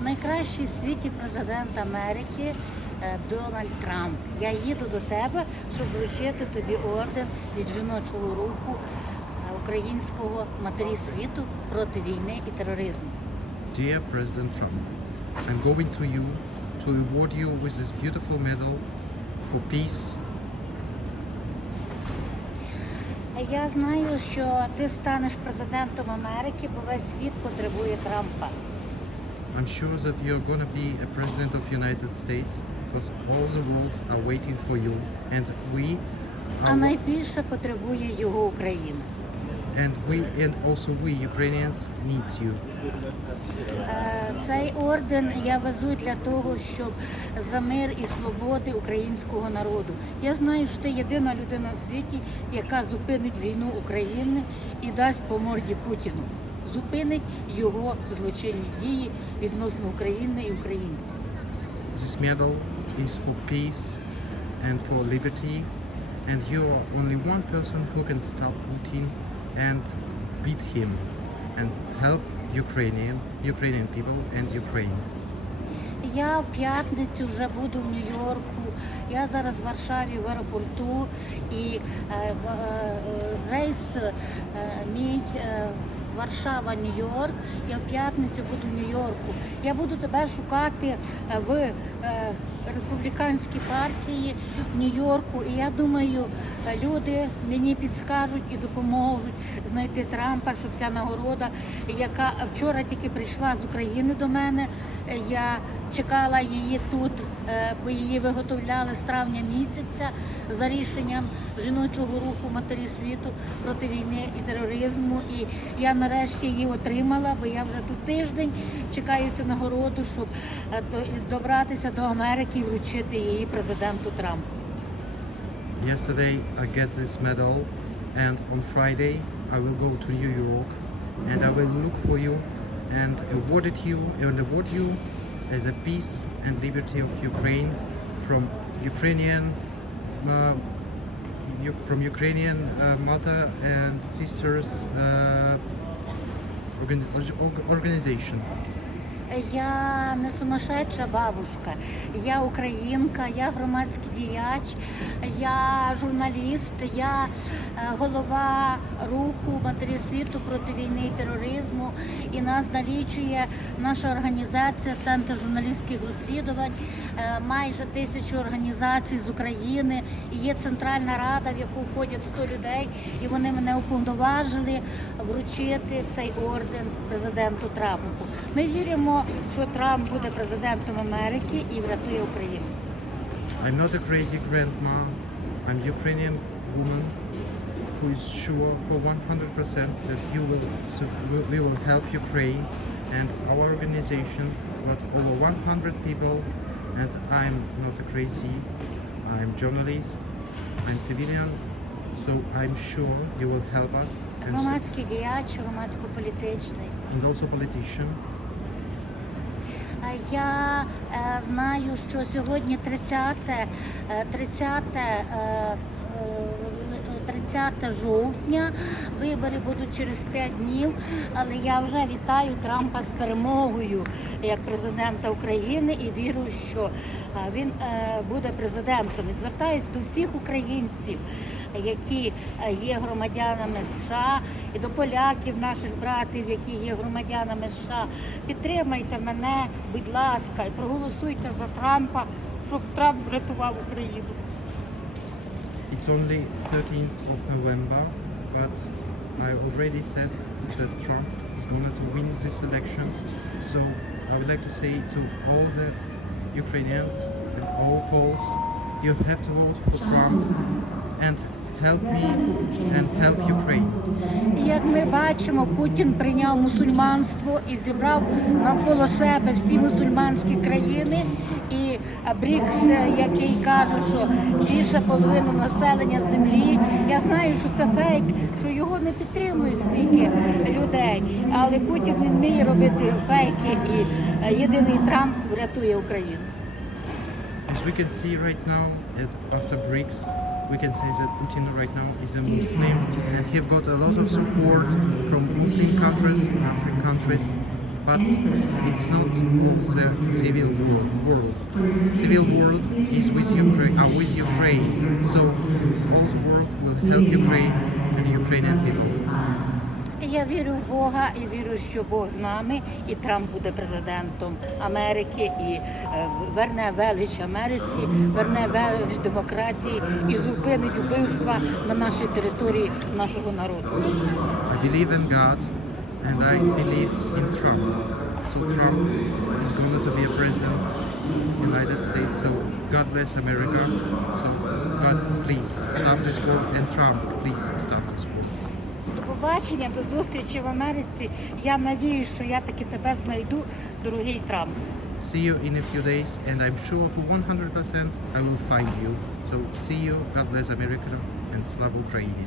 Найкращий в світі президент Америки е, Дональд Трамп. Я їду до тебе, щоб вручити тобі орден від жіночого руху е, українського матері світу проти війни і тероризму. Dear President Trump, I'm going to you to award you with this beautiful medal for peace Я знаю, що ти станеш президентом Америки, бо весь світ потребує Трампа. I'm sure that you're gonna be a president of United States because all the world are waiting for you and we А найбільше потребує його Україна. and we and also we Ukrainians needs you. Е, Цей орден я везу для того, щоб за мир і свободи українського народу. Я знаю, що ти єдина людина в світі, яка зупинить війну України і дасть по морді Путіну. Зупинить його злочинні дії відносно України і українців. This medal is for peace and for liberty and you are only one person who can stop Putin and beat him and help Ukrainian Ukrainian people and Ukraine. Я в п'ятницю вже буду в Нью-Йорку. Я зараз в Варшаві в аеропорту і е, е, рейс е, мій е, Варшава, Нью-Йорк. Я в п'ятницю буду в Нью-Йорку. Я буду тебе шукати е, в е, республіканській партії в Нью-Йорку. І я думаю, е, люди мені підскажуть і допоможуть знайти Трампа, щоб ця нагорода, яка вчора тільки прийшла з України до мене. Я чекала її тут, е, бо її виготовляли з травня місяця за рішенням жіночого руху матері світу проти війни і тероризму. І я нарешті її отримала, бо я вже тут тиждень чекаю цю нагороду, щоб е, добратися до Америки і вручити її президенту Трампу. Yesterday I get this medal and on Friday I will go to New York and I will look for you and award it you and award you as a peace and liberty of Ukraine from Ukrainian uh, from Ukrainian uh, mother and sisters uh, organization. Я не сумасшедша бабушка, я українка, я громадський діяч, я журналіст, я е, голова руху матері світу проти війни і тероризму. І нас налічує наша організація, Центр журналістських розслідувань, е, майже тисячу організацій з України. І є центральна рада, в яку входять 100 людей, і вони мене уповноважили вручити цей орден президенту Трампу. Ми віримо, що Трамп буде президентом Америки і врятує Україну. I'm not a crazy grandma. I'm Ukrainian woman who is sure for 100% that you will su- we- we will help Ukraine and our organization got over 100 people and I'm not a crazy. I'm journalist. I'm civilian. So I'm sure you will help us and, s- Громадський діяч, громадсько-політичний. and also politician. А Я е, знаю, що сьогодні 30, е, 30, е, е, 30 жовтня. Вибори будуть через 5 днів, але я вже вітаю Трампа з перемогою як президента України і вірю, що е, він е, буде президентом. І звертаюсь до всіх українців, які е, є громадянами США, і до поляків, наших братів, які є громадянами США. Підтримайте мене, будь ласка, і проголосуйте за Трампа, щоб Трамп врятував Україну. It's only 13th of November, but I already said that Trump is going to win these elections. So I would like to say to all the Ukrainians and all Poles, you have to vote for Trump and help me and help Ukraine. Як ми бачимо, Путін прийняв мусульманство і зібрав навколо себе всі мусульманські країни. І БРІКС, який каже, що більше половини населення землі. Я знаю, що це фейк, що його не підтримують стільки людей. Але Путін не вміє робити фейки, і єдиний Трамп врятує Україну. As we can see right now, after BRICS, we can say that Putin right now is a Muslim and he got a lot of support from Muslim countries, African countries, but it's not the civil world. Civil world is with Ukraine, uh, with Ukraine. So all the world will help Ukraine and Ukrainian people. Я вірю в Бога і вірю, що Бог з нами, і Трамп буде президентом Америки, і е, верне велич Америці, верне велич демократії і зупинить вбивства на нашій території нашого народу. I believe in God and I believe in Trump. So Trump is going to be a president in the United States. So God bless America. So God, please stop this war and Trump, please stop this war. Побачення, до зустрічі в Америці. Я надію, що я таки тебе знайду, дорогий Трамп. See you in a few days and I'm sure of 100% I will find you. So see you. God bless America and Slava Ukraini.